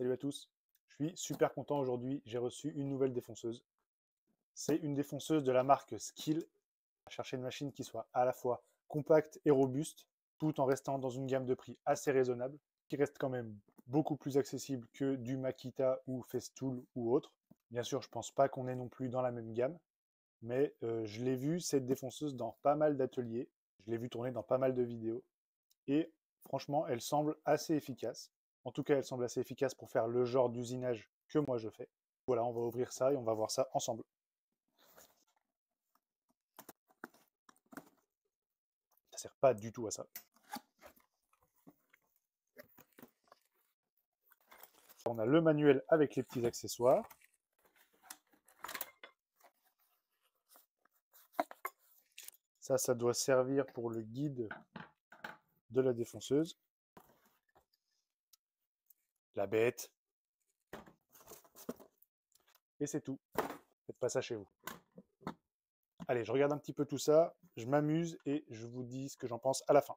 Salut à tous, je suis super content aujourd'hui, j'ai reçu une nouvelle défonceuse. C'est une défonceuse de la marque Skil. Chercher une machine qui soit à la fois compacte et robuste, tout en restant dans une gamme de prix assez raisonnable, qui reste quand même beaucoup plus accessible que du Makita ou Festool ou autre. Bien sûr, je ne pense pas qu'on est non plus dans la même gamme, mais je l'ai vue, cette défonceuse, dans pas mal d'ateliers. Je l'ai vue tourner dans pas mal de vidéos. Et franchement, elle semble assez efficace. En tout cas, elle semble assez efficace pour faire le genre d'usinage que moi je fais. Voilà, on va ouvrir ça et on va voir ça ensemble. Ça sert pas du tout à ça. On a le manuel avec les petits accessoires. Ça doit servir pour le guide de la défonceuse. La bête. Et c'est tout. Faites pas ça chez vous. Allez, je regarde un petit peu tout ça, je m'amuse et je vous dis ce que j'en pense à la fin.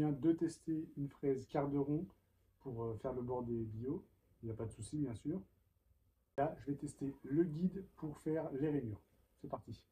viens de tester une fraise quart de rond pour faire le bord des bio. Il n'y a pas de souci, bien sûr. Là, je vais tester le guide pour faire les rainures. C'est parti.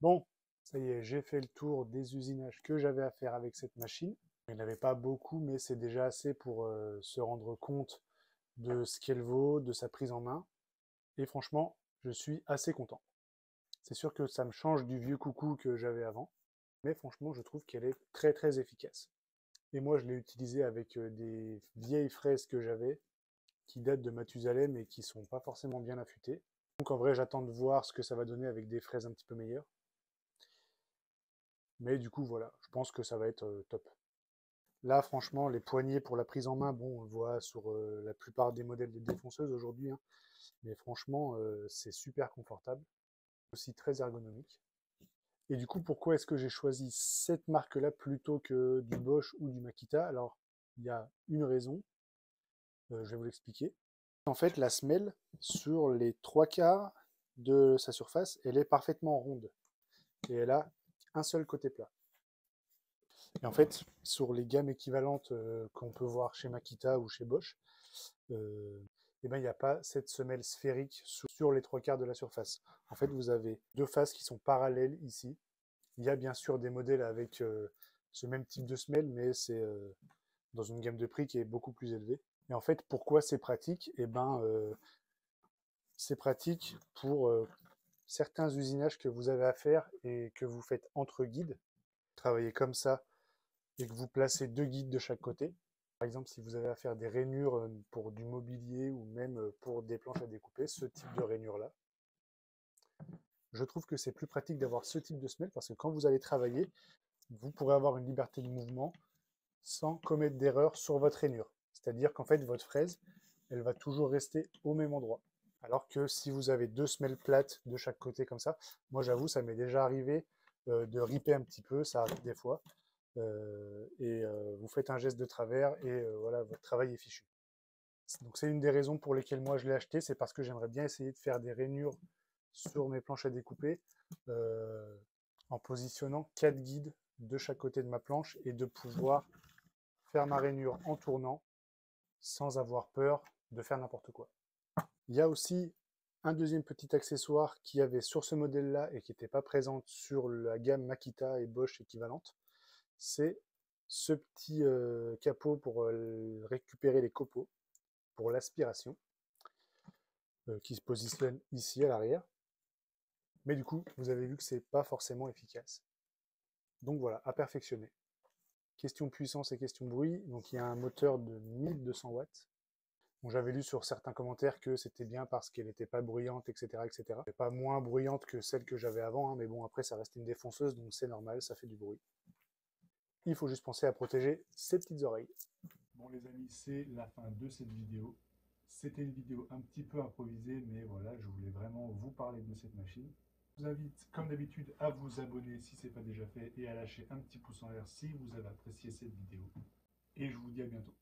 Bon, ça y est, j'ai fait le tour des usinages que j'avais à faire avec cette machine. Il n'y en avait pas beaucoup, mais c'est déjà assez pour se rendre compte de ce qu'elle vaut, de sa prise en main. Et franchement, je suis assez content. C'est sûr que ça me change du vieux coucou que j'avais avant, mais franchement, je trouve qu'elle est très très efficace. Et moi, je l'ai utilisée avec des vieilles fraises que j'avais, qui datent de Mathusalem et qui sont pas forcément bien affûtées. Donc en vrai, j'attends de voir ce que ça va donner avec des fraises un petit peu meilleures. Mais du coup, voilà, je pense que ça va être top. Là, franchement, les poignées pour la prise en main, bon, on le voit sur la plupart des modèles de défonceuses aujourd'hui, hein, mais franchement, c'est super confortable, aussi très ergonomique. Et du coup, pourquoi est-ce que j'ai choisi cette marque-là plutôt que du Bosch ou du Makita? Alors, il y a une raison, je vais vous l'expliquer. En fait, la semelle, sur les 3/4 de sa surface, elle est parfaitement ronde et elle a un seul côté plat. Et en fait, sur les gammes équivalentes qu'on peut voir chez Makita ou chez Bosch, eh ben, il n'y a pas cette semelle sphérique sur les 3/4 de la surface. En fait, vous avez deux faces qui sont parallèles ici. Il y a bien sûr des modèles avec ce même type de semelle, mais c'est dans une gamme de prix qui est beaucoup plus élevée. Et en fait, pourquoi c'est pratique? Eh ben, c'est pratique pour certains usinages que vous avez à faire et que vous faites entre guides. Travaillez comme ça et que vous placez deux guides de chaque côté. Par exemple, si vous avez à faire des rainures pour du mobilier ou même pour des planches à découper, ce type de rainure-là, je trouve que c'est plus pratique d'avoir ce type de semelle parce que quand vous allez travailler, vous pourrez avoir une liberté de mouvement sans commettre d'erreur sur votre rainure. C'est-à-dire qu'en fait, votre fraise, elle va toujours rester au même endroit. Alors que si vous avez deux semelles plates de chaque côté comme ça, moi j'avoue, ça m'est déjà arrivé de riper un petit peu, ça arrive des fois, vous faites un geste de travers et voilà, votre travail est fichu. Donc c'est une des raisons pour lesquelles moi je l'ai acheté, c'est parce que j'aimerais bien essayer de faire des rainures sur mes planches à découper euh, en positionnant 4 guides de chaque côté de ma planche et de pouvoir faire ma rainure en tournant sans avoir peur de faire n'importe quoi. Il y a aussi un deuxième petit accessoire qui avait sur ce modèle-là et qui n'était pas présent sur la gamme Makita et Bosch équivalente, c'est ce petit capot pour récupérer les copeaux pour l'aspiration qui se positionne ici à l'arrière. Mais du coup, vous avez vu que c'est pas forcément efficace. Donc voilà, à perfectionner. Question puissance et question bruit. Donc il y a un moteur de 1200 watts. Bon, j'avais lu sur certains commentaires que c'était bien parce qu'elle n'était pas bruyante, etc., etc. Elle n'est pas moins bruyante que celle que j'avais avant, hein, mais bon, après, ça reste une défonceuse, donc c'est normal, ça fait du bruit. Il faut juste penser à protéger ses petites oreilles. Bon les amis, c'est la fin de cette vidéo. C'était une vidéo un petit peu improvisée, mais voilà, je voulais vraiment vous parler de cette machine. Je vous invite, comme d'habitude, à vous abonner si ce n'est pas déjà fait et à lâcher un petit pouce en l'air si vous avez apprécié cette vidéo. Et je vous dis à bientôt.